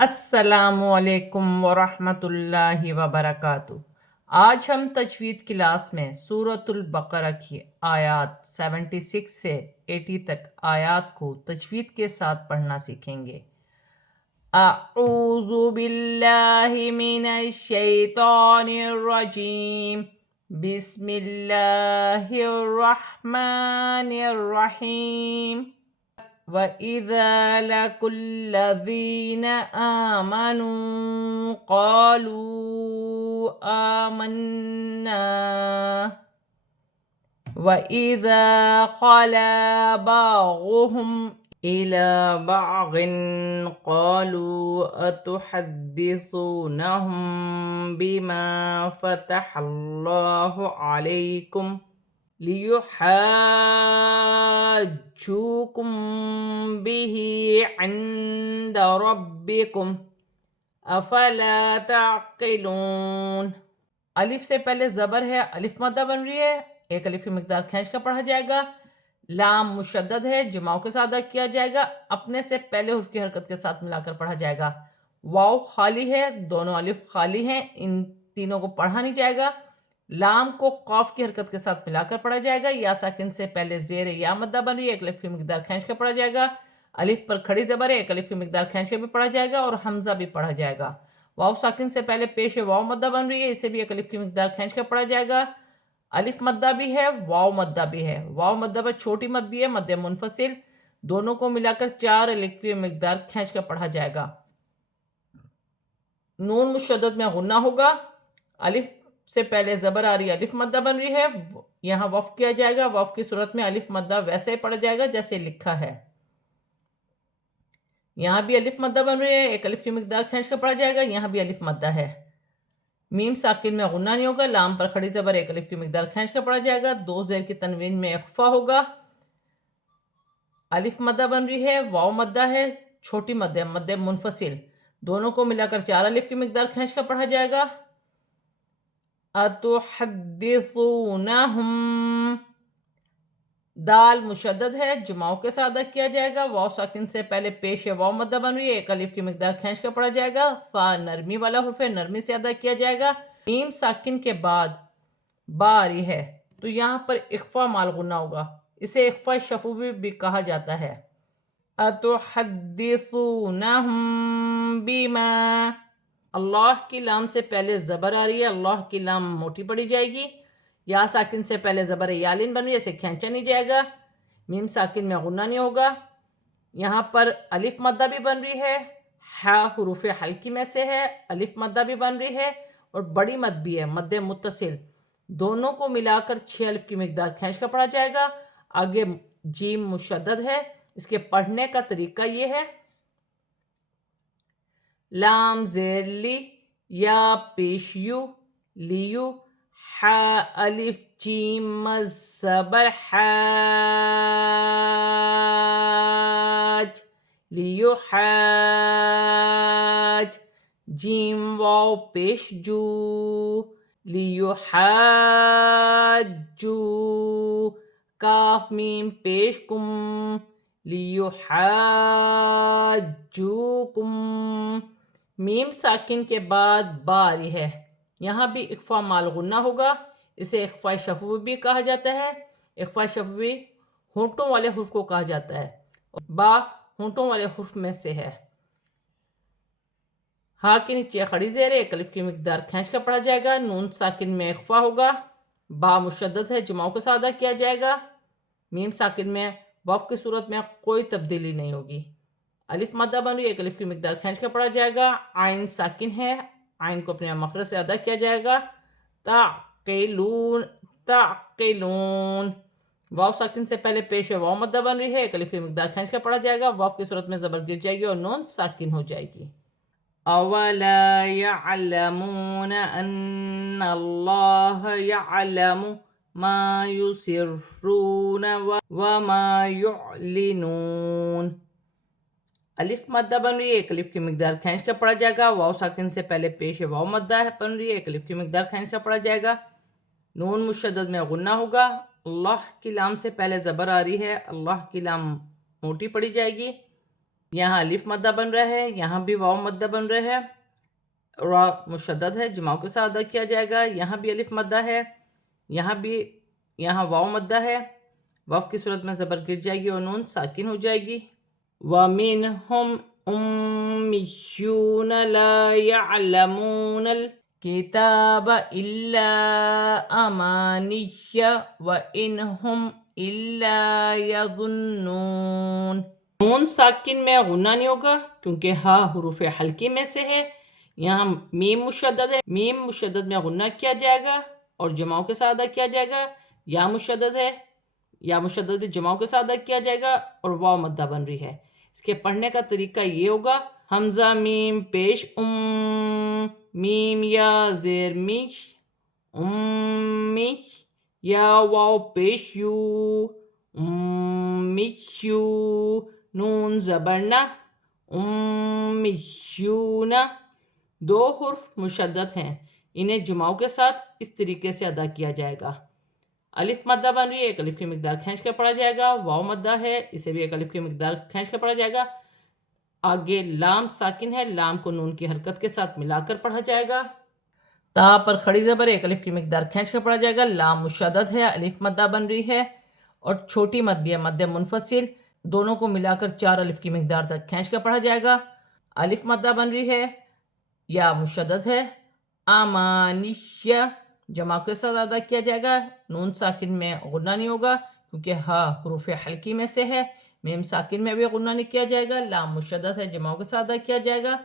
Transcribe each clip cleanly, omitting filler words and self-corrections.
السلام علیکم ورحمۃ اللہ وبرکاتہ۔ آج ہم تجوید کلاس میں سورۃ البقرہ کی آیات 76 سے 80 تک آیات کو تجوید کے ساتھ پڑھنا سیکھیں گے۔ اعوذ باللہ من الشیطان الرجیم، بسم اللہ الرحمن الرحیم۔ وَإِذَا لَقُوا الَّذِينَ آمَنُوا قَالُوا آمَنَّا وَإِذَا خَلَا بَعْضُهُمْ إِلَى بَعْضٍ قَالُوا أَتُحَدِّثُونَهُم بِمَا فَتَحَ اللَّهُ عَلَيْكُمْ لِيُحَاجُّوكُم بِهِ عِندَ رَبِّكُمْ أَفَلَا تَعْقِلُونَ۔ الف سے پہلے زبر ہے، الف مدہ بن رہی ہے، ایک الف کی مقدار کھینچ کر پڑھا جائے گا۔ لام مشدد ہے، جماؤں کے ساتھ ادا کیا جائے گا، اپنے سے پہلے حرف کی حرکت کے ساتھ ملا کر پڑھا جائے گا۔ واو خالی ہے، دونوں الف خالی ہیں، ان تینوں کو پڑھا نہیں جائے گا۔ لام کو قاف کی حرکت کے ساتھ ملا کر پڑھا جائے گا، یا ساکن سے پہلے زیر یا مدہ بن رہی ہے، ایک الف کی مقدار کھینچ کر پڑھا جائے گا۔ الف پر کھڑی زبر ہے، ایک الف کی مقدار کھینچ کے بھی پڑھا جائے گا، اور حمزہ بھی پڑھا جائے گا۔ واو ساکن سے پہلے پیش واو مدہ بن رہی ہے، اسے بھی ایک الف کی مقدار کھینچ کر پڑھا جائے گا۔ الف مدہ بھی ہے، واو مدہ بھی ہے۔ واو مدہ پر چھوٹی مد بھی ہے، مد منفصل، دونوں کو ملا کر 4 الف کی مقدار کھینچ کر پڑھا جائے گا۔ نون مشدد میں غنہ ہوگا، الف سے پہلے زبر آ رہی ہے، الف مدہ بن رہی ہے، یہاں وقف کیا جائے گا۔ وقف کی صورت میں الف مدہ ویسے ہی پڑھا جائے گا جیسے لکھا ہے۔ یہاں بھی الف مدہ بن رہی ہے، ایک الف کی مقدار کھینچ کر پڑھا جائے گا، یہاں بھی الف مدہ ہے۔ میم ساکن میں غنہ نہیں ہوگا، لام پر کھڑی زبر ایک الف کی مقدار کھینچ کر پڑھا جائے گا۔ دو زیر کی تنوین میں اخفا ہوگا، الف مدہ بن رہی ہے، واو مدہ ہے، چھوٹی مد ہے، مد منفصل، دونوں کو ملا کر 4 الف کی مقدار کھینچ کر پڑھا جائے گا۔ اتحدثونہم، دال مشدد ہے، جماؤں کے ساتھ ادا کیا جائے گا۔ واو ساکن سے پہلے پیش واو مدہ بن رہی ہے، ایک الف کی مقدار کھینچ کر پڑھا جائے گا۔ فا نرمی والا حرف ہے، نرمی سے ادا کیا جائے گا۔ میم ساکن کے بعد با آ رہی ہے تو یہاں پر اخفا مال غنہ ہوگا، اسے اخفا شفوی بھی کہا جاتا ہے۔ اتحدثونہم بما، اللہ کی لام سے پہلے زبر آ رہی ہے، اللہ کی لام موٹی پڑی جائے گی۔ یا ساکن سے پہلے زبر یالین بن رہی ہے، اسے کھینچا نہیں جائے گا۔ میم ساکن میں غنہ نہیں ہوگا، یہاں پر الف مدہ بھی بن رہی ہے، ہا حروف حلقی میں سے ہے، الف مدہ بھی بن رہی ہے، اور بڑی مد بھی ہے، مد متصل، دونوں کو ملا کر 6 الف کی مقدار کھینچ کر پڑھا جائے گا۔ آگے جیم مشدد ہے، اس کے پڑھنے کا طریقہ یہ ہے، لام زیر لی، یا پیش یو، لیو، حا الف جیم مز زبر حاج، لیو حاج، جیم واو پیش جو، لیو حاجو، کاف میم پیش کم، لیو حاجوکم۔ میم ساکن کے بعد با آ رہی ہے، یہاں بھی اخفا مال غنہ ہوگا، اسے اخفا شفوی بھی کہا جاتا ہے۔ اخفا شفوی ہونٹوں والے حرف کو کہا جاتا ہے، با ہونٹوں والے حرف میں سے ہے۔ ہا کے نیچے کھڑی زیر ہے، ایک الف کی مقدار کھینچ کر پڑھا جائے گا۔ نون ساکن میں اخفا ہوگا، با مشدد ہے، جماؤں کے ساتھ ادا کیا جائے گا۔ میم ساکن میں وقف کی صورت میں کوئی تبدیلی نہیں ہوگی۔ الف مدہ بن رہی ہے، ایک الف کی مقدار کھینچ کر پڑھا جائے گا۔ عین ساکن ہے، عین کو اپنے مخرج سے ادا کیا جائے گا۔ تعقلون، تعقلون، واو ساکن سے پہلے پیش واو مدہ بن رہی ہے، ایک الف کی مقدار کھینچ کر پڑھا جائے گا۔ واو کی صورت میں زبر گر جائے گی اور نون ساکن ہو جائے گی۔ اولا يعلمون ان اللہ يعلم ما يسرون وما يعلنون، الف مدہ بن رہی ہے، ایک الف کی مقدار کھینچ کر پڑھا جائے گا۔ واو ساکن سے پہلے پیش واو مدہ بن رہی ہے، ایک الف کی مقدار کھینچ کر پڑھا جائے گا۔ نون مشدد میں غنہ ہوگا، اللہ کی لام سے پہلے زبر آ رہی ہے، اللہ کی لام موٹی پڑی جائے گی۔ یہاں الف مدہ بن رہا ہے، یہاں بھی واو مدہ بن رہا ہے، را مشدد ہے، جماؤں کے ساتھ ادا کیا جائے گا، یہاں بھی الف مدہ ہے، یہاں واو مدہ ہے، واو کی صورت میں زبر گر جائے گی اور نون ساکن ہو جائے گی۔ وَمِنْهُمْ أُمِّيُّونَ لَا يَعْلَمُونَ الْكِتَابَ إِلَّا أَمَانِيَّ وَإِنْ هُمْ إِلَّا يَظُنُّونَ۔ نون ساکن میں غنہ نہیں ہوگا کیونکہ ہا حروف حلقی میں سے ہے، یہاں میم مشدد ہے، میم مشدد میں غنہ کیا جائے گا اور جماؤں کے ساتھ ادا کیا جائے گا، یا مشدد ہے، یا مشدد بھی جماؤں کے ساتھ ادا کیا جائے گا اور واو مدہ بن رہی ہے۔ اس کے پڑھنے کا طریقہ یہ ہوگا، حمزہ میم پیش میم یا زیر میش امیش، یا واو پیش یو امیشیو، نون زبر نہ امیشیون۔ دو حرف مشدد ہیں، انہیں جماؤں کے ساتھ اس طریقے سے ادا کیا جائے گا۔ الف مدہ بن رہی ہے، ایک الف کی مقدار کھینچ کر پڑھا جائے گا، واو مدہ ہے، اسے بھی ایک الف کی مقدار کھینچ کر پڑھا جائے گا۔ آگے لام ساکن ہے، لام کو نون کی حرکت کے ساتھ ملا کر پڑھا جائے گا۔ تا پر کھڑی زبر ایک الف کی مقدار کھینچ کر پڑھا جائے گا، لام مشدد ہے، الف مدہ بن رہی ہے اور چھوٹی مد بھی ہے، مد منفصل، دونوں کو ملا کر چار الف کی مقدار تک کھینچ کر پڑھا جائے گا۔ الف مدہ بن رہی ہے، یا مشدد ہے، آمانیہ، جمع کے ساتھ ادا کیا جائے گا، نون ساکن میں غنہ نہیں ہوگا کیونکہ ہا حروف حلقی میں سے ہے، میم ساکن میں بھی غنہ نہیں کیا جائے گا، لام مشدد ہے، جمع کے ساتھ ادا کیا جائے گا،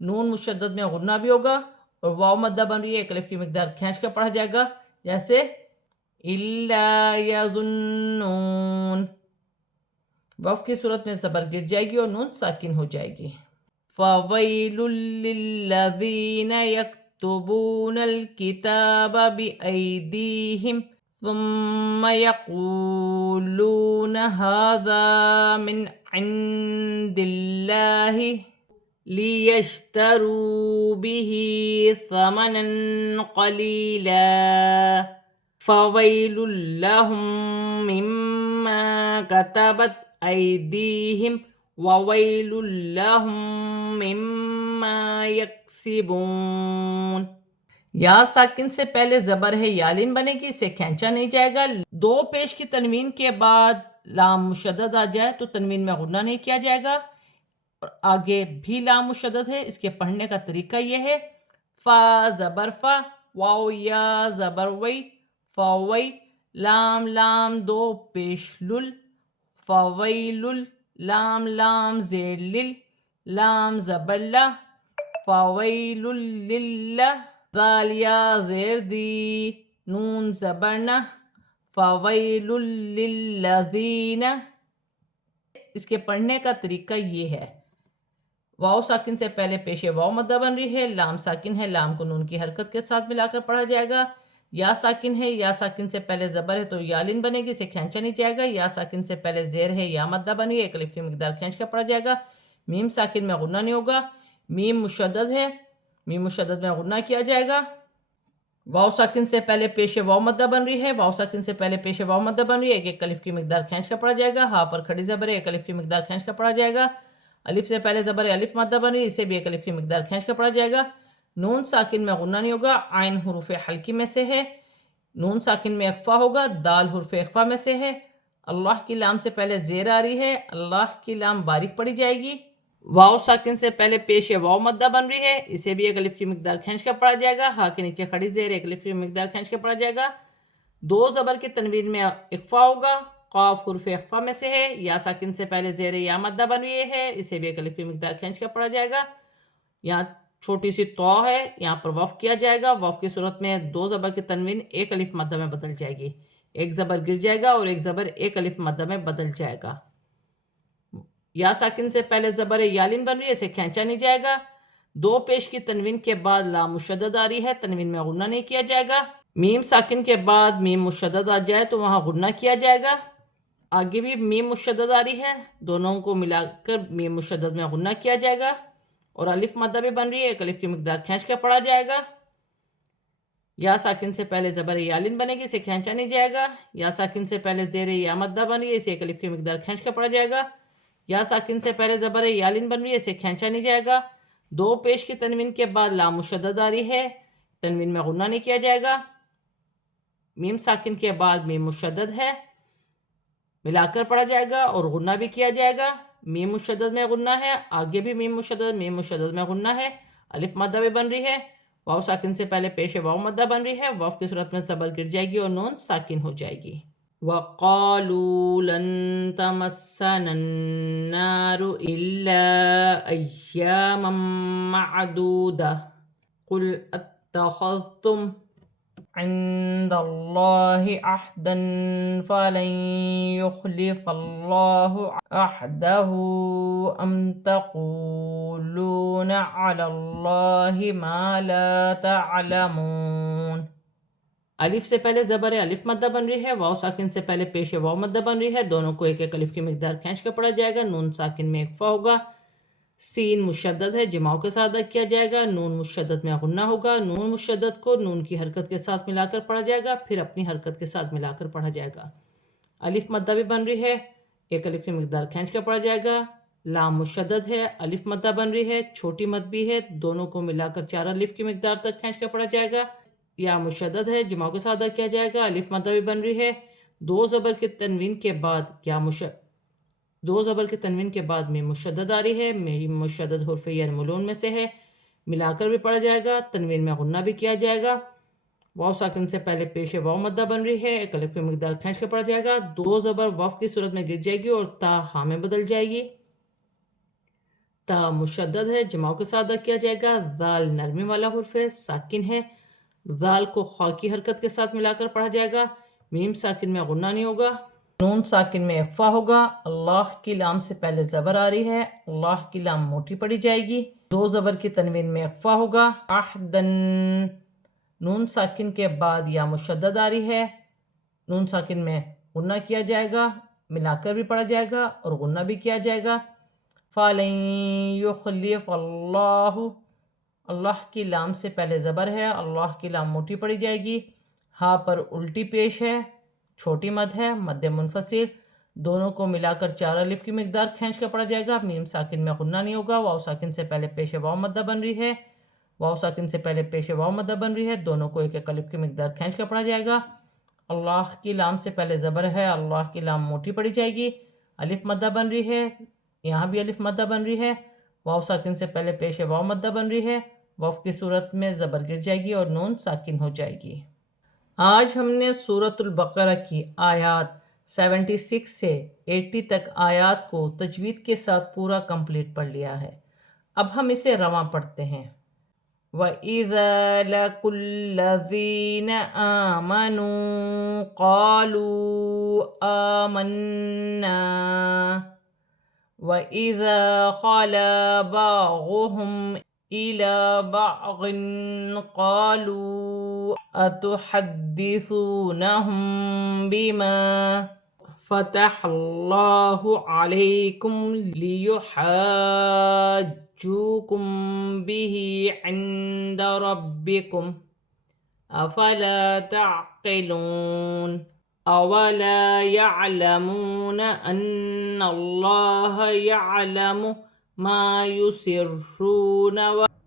نون مشدد میں غنہ بھی ہوگا اور واو مدہ بن رہی ہے، ایک الف کی مقدار کھینچ کر پڑھا جائے گا، جیسے اِلَّا يَظُنُّونَ، واو کی صورت میں زبر گر جائے گی اور نون ساکن ہو جائے گی۔ فَوَيْلٌ لِّلَّذِينَ يَكْتُبُونَ الْكِتَابَ بِأَيْدِيهِمْ ثُمَّ يَقُولُونَ هَذَا مِنْ عِندِ اللَّهِ لِيَشْتَرُوا بِهِ ثَمَنًا قَلِيلًا فَوَيْلٌ لَّهُم مِّمَّا كَتَبَتْ أَيْدِيهِمْ وَوَيْلٌ لَّهُم مِّمَّا يَكْسِبُونَ۔ یا ساکن سے پہلے زبر ہے، یالین بنے گی، اسے کھینچا نہیں جائے گا، دو پیش کی تنوین کے بعد لام مشدد آ جائے تو تنوین میں غنہ نہیں کیا جائے گا، اور آگے بھی لام مشدد ہے۔ اس کے پڑھنے کا طریقہ یہ ہے، فا زبر فا، واو یا زبر وی، فاوی، لام لام دو پیش لل، فویل، لام لام زیر لل، لام زبر لا، فویل للہ، ذال یا زیر دی، نون زبر نہ، فویل للذین۔ اس کے پڑھنے کا طریقہ یہ ہے، واو ساکن سے پہلے پیش واو مدہ بن رہی ہے، لام ساکن ہے، لام کو نون کی حرکت کے ساتھ ملا کر پڑھا جائے گا، یا ساکن ہے، یا ساکن سے پہلے زبر ہے تو یالین بنے گی، اسے کھینچا نہیں جائے گا، یا ساکن سے پہلے زیر ہے، یا مدہ بنی ہے، ایک الف کی مقدار کھینچ کر پڑھا جائے گا، میم ساکن میں غنہ نہیں ہوگا، میم مشدد ہے، میم مشدد میں غنہ کیا جائے گا، واو ساکن سے پہلے پیش واو مدہ بن رہی ہے، واو ساکن سے پہلے پیش واو مدہ بن رہی ہے، ایک الف کی مقدار کھینچ کر پڑھا جائے گا، ہا پر کھڑی زبر ہے، ایک الف کی مقدار کھینچ کر پڑھا جائے گا، الف سے پہلے زبر ہے، الف مدہ بن رہی ہے، اسے بھی ایک الف کی مقدار کھینچ کر پڑھا جائے گا، نون ساکن میں غنہ نہیں ہوگا، عین حروف حلقی میں سے ہے، نون ساکن میں اخفا ہوگا، دال حرف اخفا میں سے ہے، اللہ کی لام سے پہلے زیر آ رہی ہے، اللہ کی لام باریک پڑھی جائے گی، واو ساکن سے پہلے پیش واو مدہ بن رہی ہے، اسے بھی ایک الف کی مقدار کھینچ کر پڑھا جائے گا، ہا کے نیچے کھڑی زیر ایک الف کی مقدار کھینچ کر پڑھا جائے گا، دو زبر کی تنوین میں اخفا ہوگا، قاف حرف اخفا میں سے ہے، یا ساکن سے پہلے زیر یا مدہ بن رہی ہے، اسے بھی ایک الف کی مقدار کھینچ کر پڑھا جائے گا، یہاں چھوٹی سی تو ہے، یہاں پر وف کیا جائے گا، وف کی صورت میں دو زبر کی تنوین ایک الف مدہ میں بدل جائے گی، ایک زبر گر جائے گا اور ایک زبر ایک الف مدہ میں بدل جائے گا، یا ساکن سے پہلے زبر یالین بن رہی ہے، اسے کھینچا نہیں جائے گا، دو پیش کی تنوین کے بعد لام مشدد آ رہی ہے، تنوین میں غنہ نہیں کیا جائے گا، میم ساکن کے بعد میم مشدد آ جائے تو وہاں غنہ کیا جائے گا، آگے بھی میم مشدد آ رہی ہے، دونوں کو ملا کر میم مشدد میں غنہ کیا جائے گا، اور الف مدہ بھی بن رہی ہے، ایک الف کی مقدار کھینچ کر پڑھا جائے گا، یا ساکن سے پہلے زبر یالین بنے گی، اسے کھینچا نہیں جائے گا، یا ساکن سے پہلے زیر یا مدہ بن رہی ہے، اسے ایک الف کی مقدار کھینچ کر پڑھا جائے گا، یا ساکن سے پہلے زبر یالین بن رہی ہے، اسے کھینچا نہیں جائے گا. دو پیش کی تنوین کے بعد لام مشدد آ رہی ہے، تنوین میں غنہ نہیں کیا جائے گا. میم ساکن کے بعد میم مشدد ہے، ملا کر پڑھا جائے گا اور غنہ بھی کیا جائے گا. میم مشدد میں غنہ ہے، آگے بھی میم مشدد میں غنہ ہے. الف مدہ بھی بن رہی ہے. واو ساکن سے پہلے پیش واو مدہ بن رہی ہے، واو کی صورت میں زبر گر جائے گی اور نون ساکن ہو جائے گی. وَقَالُوا لَن تَمَسَّنَا النَّارُ إِلَّا أَيَّامًا مَّعْدُودَةً قُلْ أَتَّخَذْتُمْ عِندَ اللَّهِ عَهْدًا فَلَن يُخْلِفَ اللَّهُ عَهْدَهُ أَمْ تَقُولُونَ عَلَى اللَّهِ مَا لَا تَعْلَمُونَ. الف سے پہلے زبر الف مدہ بن رہی ہے، واو ساکن سے پہلے پیش واو مدہ بن رہی ہے، دونوں کو ایک ایک الف کی مقدار کھینچ کر پڑھا جائے گا. نون ساکن میں اخفا ہوگا. سین مشدد ہے، جماؤں کے ساتھ ادا کیا جائے گا. نون مشدد میں غنہ ہوگا. نون مشدد کو نون کی حرکت کے ساتھ ملا کر پڑھا جائے گا، پھر اپنی حرکت کے ساتھ ملا کر پڑھا جائے گا. الف مدہ بھی بن رہی ہے، ایک الف کی مقدار کھینچ کر پڑھا جائے گا. لام مشدد ہے، الف مدہ بن رہی ہے، چھوٹی مد بھی ہے، دونوں کو ملا کر 4 الف کی مقدار تک کھینچ کر پڑھا جائے گا. یا مشدد ہے، جمع کو سادہ کیا جائے گا. الف مدہ بھی بن رہی ہے، دو زبر کے تنوین کے بعد میم مشدد آ رہی ہے. میم مشدد حرف یرملون میں سے ہے، ملا کر بھی پڑھا جائے گا، تنوین میں غنہ بھی کیا جائے گا. واو ساکن سے پہلے پیش واو مدہ بن رہی ہے، ایک الف کی مقدار کھینچ کر پڑھا جائے گا. دو زبر وف کی صورت میں گر جائے گی اور تا ہاں میں بدل جائے گی. تا مشدد ہے، جمع کو سادہ کیا جائے گا. ذال نرمی والا حرف ہے، ساکن ہے، ذال کو خا کی حرکت کے ساتھ ملا کر پڑھا جائے گا. میم ساکن میں غنہ نہیں ہوگا، نون ساکن میں اخفا ہوگا. اللہ کی لام سے پہلے زبر آ رہی ہے، اللہ کی لام موٹی پڑھی جائے گی. دو زبر کی تنوین میں اخفا ہوگا. عہدن، نون ساکن کے بعد یا مشدد آ رہی ہے، نون ساکن میں غنہ کیا جائے گا، ملا کر بھی پڑھا جائے گا اور غنہ بھی کیا جائے گا. فَلَن يُخْلِفَ اللَّهُ، اللہ کی لام سے پہلے زبر ہے، اللہ کی لام موٹی پڑھی جائے گی. ہاں پر الٹی پیش ہے، چھوٹی مد ہے، مد منفصل، دونوں کو ملا کر 4 الف کی مقدار کھینچ کر پڑھا جائے گا. میم ساکن میں غنہ نہیں ہوگا. واو ساکن سے پہلے پیش واو مدہ بن رہی ہے، واو ساکن سے پہلے پیش واو مدہ بن رہی ہے، دونوں کو ایک ایک الف کی مقدار کھینچ کر پڑھا جائے گا. اللہ کی لام سے پہلے زبر ہے، اللہ کی لام موٹی پڑھی جائے گی، الف مدہ بن رہی ہے، یہاں بھی الف مدہ بن رہی ہے. واو ساکن سے پہلے پیش واو مدہ بن رہی ہے، واو کی صورت میں زبر گر جائے گی اور نون ساکن ہو جائے گی. آج ہم نے سورۃ البقرہ کی آیات 76 سے 80 تک آیات کو تجوید کے ساتھ پورا کمپلیٹ پڑھ لیا ہے. اب ہم اسے رواں پڑھتے ہیں. وَإِذَا لَقُوا الَّذِينَ آمَنُوا قَالُوا آمَنَّا وَإِذَا خَلَا بَعْضُهُمْ إِلَى بَعْضٍ قَالُوا أَتُحَدِّثُونَهُم بِمَا فَتَحَ اللَّهُ عَلَيْكُمْ لِيُحَاجُّوكُم بِهِ عِندَ رَبِّكُمْ أَفَلَا تَعْقِلُونَ. أَوَلَا يَعْلَمُونَ أَنَّ اللَّهَ يَعْلَمُ مَا يُسِرُّونَ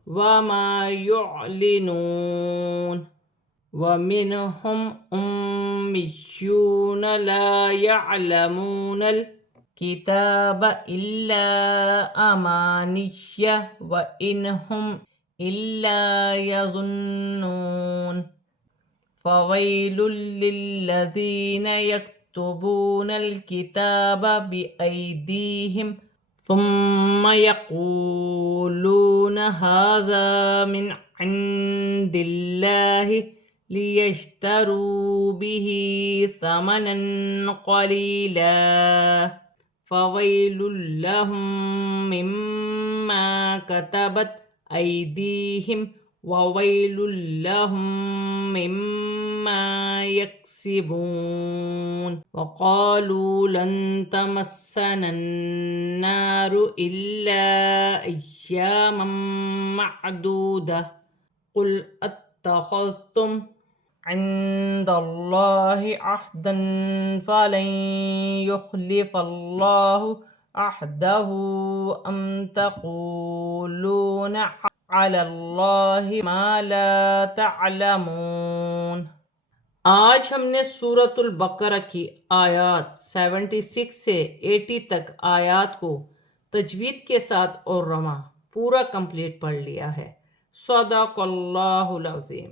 وَمَا يُعْلِنُونَ. وَمِنْهُمْ أُمِّيُّونَ لَا يَعْلَمُونَ الْكِتَابَ إِلَّا أَمَانِيَّ وَإِنْ هُمْ إِلَّا يَظُنُّونَ. فَوَيْلٌ لِّلَّذِينَ يَكْتُبُونَ الْكِتَابَ بِأَيْدِيهِمْ ثُمَّ يَقُولُونَ هَٰذَا مِنْ عِندِ اللَّهِ لِيَشْتَرُوا بِهِ ثَمَنًا قَلِيلًا فَوَيْلٌ لَّهُم مِّمَّا كَتَبَتْ أَيْدِيهِمْ وَوَيْلٌ لَّهُم مِّمَّا يَكْسِبُونَ. وَقَالُوا لَن تَمَسَّنَا النَّارُ إِلَّا أَيَّامًا مَّعْدُودَةً قُلْ أَتَّخَذْتُمْ عِندَ اللَّهِ عَهْدًا فَلَن يُخْلِفَ اللَّهُ عہدہ ام تقولون علی اللہ ما لا تعلمون۔ آج ہم نے سورۃ البقرہ کی آیات 76 سے 80 تک آیات کو تجوید کے ساتھ اور رواں پورا کمپلیٹ پڑھ لیا ہے۔ صدق اللہ العظیم۔